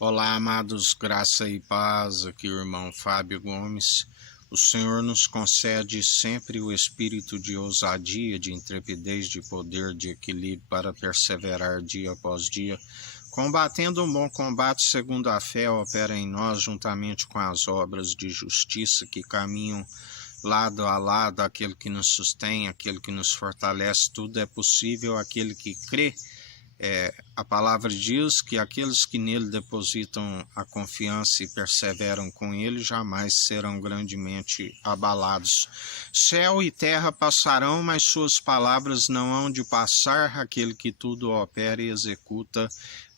Olá, amados, graça e paz, aqui o irmão Fábio Gomes. O Senhor nos concede sempre o espírito de ousadia, de intrepidez, de poder, de equilíbrio para perseverar dia após dia, combatendo um bom combate segundo a fé opera em nós, juntamente com as obras de justiça que caminham lado a lado, aquele que nos sustém, aquele que nos fortalece. Tudo é possível aquele que crê. A palavra diz que aqueles que nele depositam a confiança e perseveram com ele jamais serão grandemente abalados. Céu e terra passarão, mas suas palavras não hão de passar. Aquele que tudo opera e executa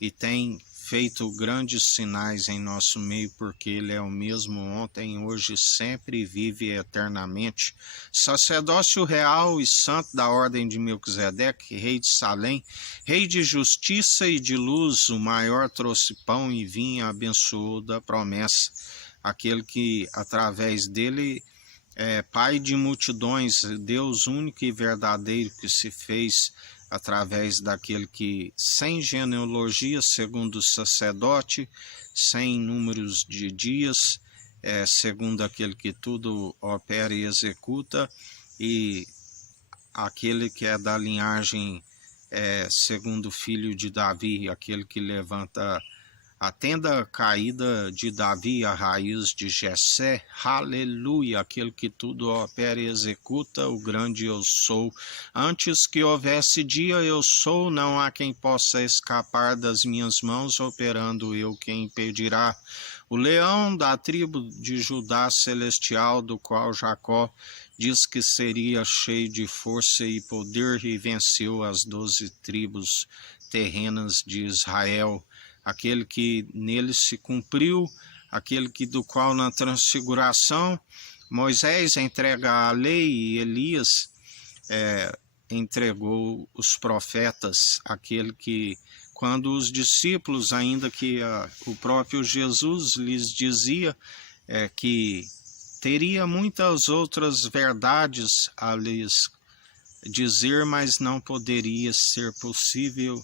e tem feito grandes sinais em nosso meio, porque ele é o mesmo ontem, hoje, sempre e vive eternamente. Sacerdócio real e santo da ordem de Melquisedeque, rei de Salém, rei de justiça e de luz, o maior trouxe pão e vinho, abençoou da promessa. Aquele que, através dele, Pai de multidões, Deus único e verdadeiro que se fez através daquele que, sem genealogia, segundo o sacerdote, sem números de dias, segundo aquele que tudo opera e executa, e aquele que é da linhagem, segundo o filho de Davi, aquele que levanta a tenda caída de Davi, a raiz de Jessé, aleluia, aquele que tudo opera e executa, o grande eu sou. Antes que houvesse dia eu sou, não há quem possa escapar das minhas mãos, operando eu quem impedirá. O leão da tribo de Judá celestial, do qual Jacó diz que seria cheio de força e poder, e venceu as 12 tribos terrenas de Israel. Aquele que nele se cumpriu, aquele que do qual na transfiguração Moisés entrega a lei e Elias entregou os profetas, aquele que quando os discípulos, ainda que o próprio Jesus lhes dizia que teria muitas outras verdades a lhes dizer, mas não poderia ser possível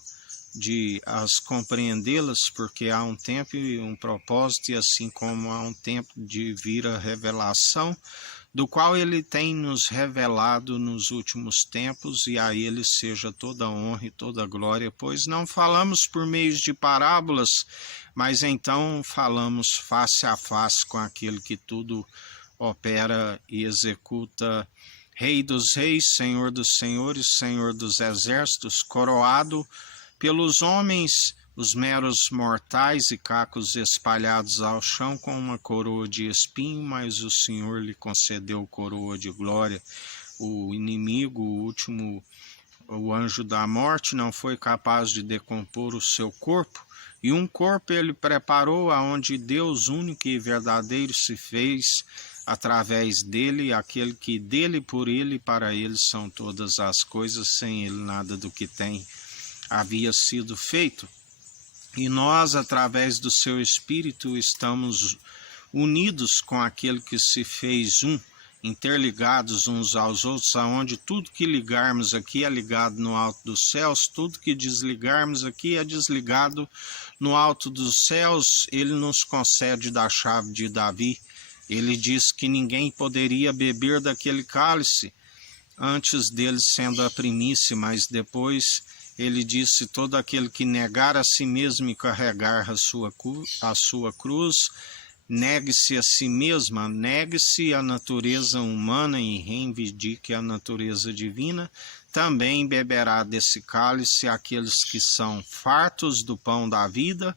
de as compreendê-las, porque há um tempo e um propósito, e assim como há um tempo de vir a revelação, do qual ele tem nos revelado nos últimos tempos, e a ele seja toda honra e toda glória, pois não falamos por meio de parábolas, mas então falamos face a face com aquele que tudo opera e executa, Rei dos reis, Senhor dos senhores, Senhor dos exércitos, coroado pelos homens, os meros mortais e cacos espalhados ao chão com uma coroa de espinho, mas o Senhor lhe concedeu coroa de glória. O inimigo, o último, o anjo da morte, não foi capaz de decompor o seu corpo, e um corpo ele preparou aonde Deus único e verdadeiro se fez através dele, aquele que dele, por ele e para ele são todas as coisas, sem ele nada do que tem havia sido feito, e nós, através do seu Espírito, estamos unidos com aquele que se fez um, interligados uns aos outros, aonde tudo que ligarmos aqui é ligado no alto dos céus, tudo que desligarmos aqui é desligado no alto dos céus. Ele nos concede da chave de Davi. Ele diz que ninguém poderia beber daquele cálice antes dele sendo a primícia, mas depois ele disse: todo aquele que negar a si mesmo e carregar a sua cruz, negue-se a si mesma, negue-se a natureza humana e reivindique a natureza divina, também beberá desse cálice aqueles que são fartos do pão da vida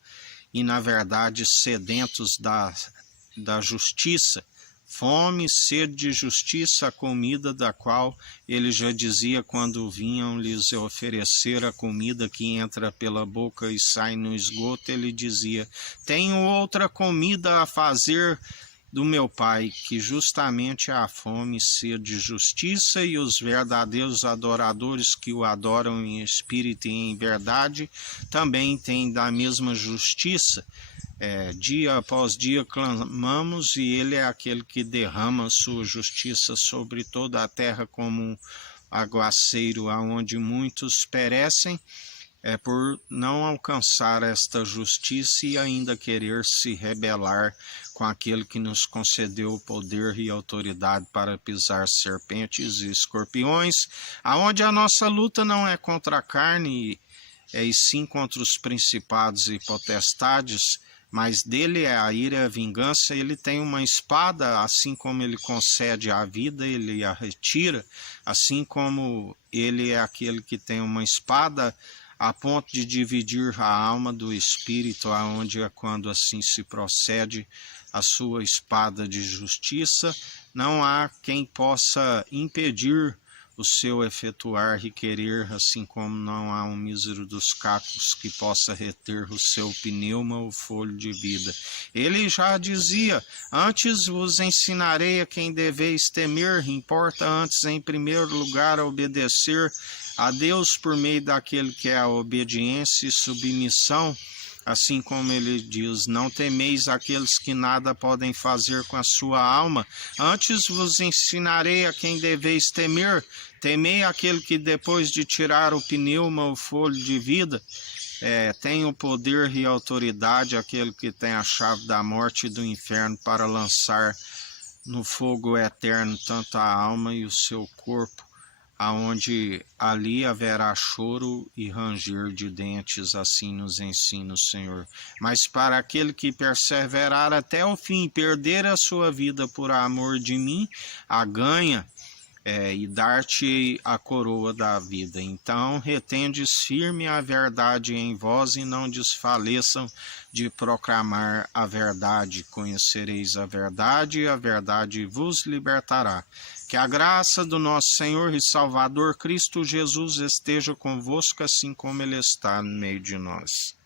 e, na verdade, sedentos da justiça. Fome, sede de justiça, a comida da qual ele já dizia quando vinham lhes oferecer a comida que entra pela boca e sai no esgoto, ele dizia: tenho outra comida a fazer do meu Pai, que justamente é a fome e sede de justiça, e os verdadeiros adoradores que o adoram em espírito e em verdade também têm da mesma justiça. Dia após dia clamamos, e ele é aquele que derrama sua justiça sobre toda a terra como um aguaceiro, aonde muitos perecem é por não alcançar esta justiça e ainda querer se rebelar com aquele que nos concedeu o poder e autoridade para pisar serpentes e escorpiões, aonde a nossa luta não é contra a carne, e sim contra os principados e potestades, mas dele é a ira e a vingança. Ele tem uma espada, assim como ele concede a vida, ele a retira, assim como ele é aquele que tem uma espada a ponto de dividir a alma do espírito, aonde é quando assim se procede a sua espada de justiça, não há quem possa impedir o seu efetuar e querer, assim como não há um mísero dos cacos que possa reter o seu pneuma ou folho de vida. Ele já dizia: antes vos ensinarei a quem deveis temer, importa antes em primeiro lugar obedecer a Deus por meio daquele que é a obediência e submissão, assim como ele diz: não temeis aqueles que nada podem fazer com a sua alma, antes vos ensinarei a quem deveis temer, temei aquele que depois de tirar o pneuma, o folho de vida, tem o poder e autoridade, aquele que tem a chave da morte e do inferno para lançar no fogo eterno tanto a alma e o seu corpo, aonde ali haverá choro e ranger de dentes, assim nos ensina o Senhor. Mas para aquele que perseverar até o fim, perder a sua vida por amor de mim, a ganha, e dar-te a coroa da vida. Então, retendes firme a verdade em vós e não desfaleçam de proclamar a verdade. Conhecereis a verdade e a verdade vos libertará. Que a graça do nosso Senhor e Salvador Cristo Jesus esteja convosco, assim como Ele está no meio de nós.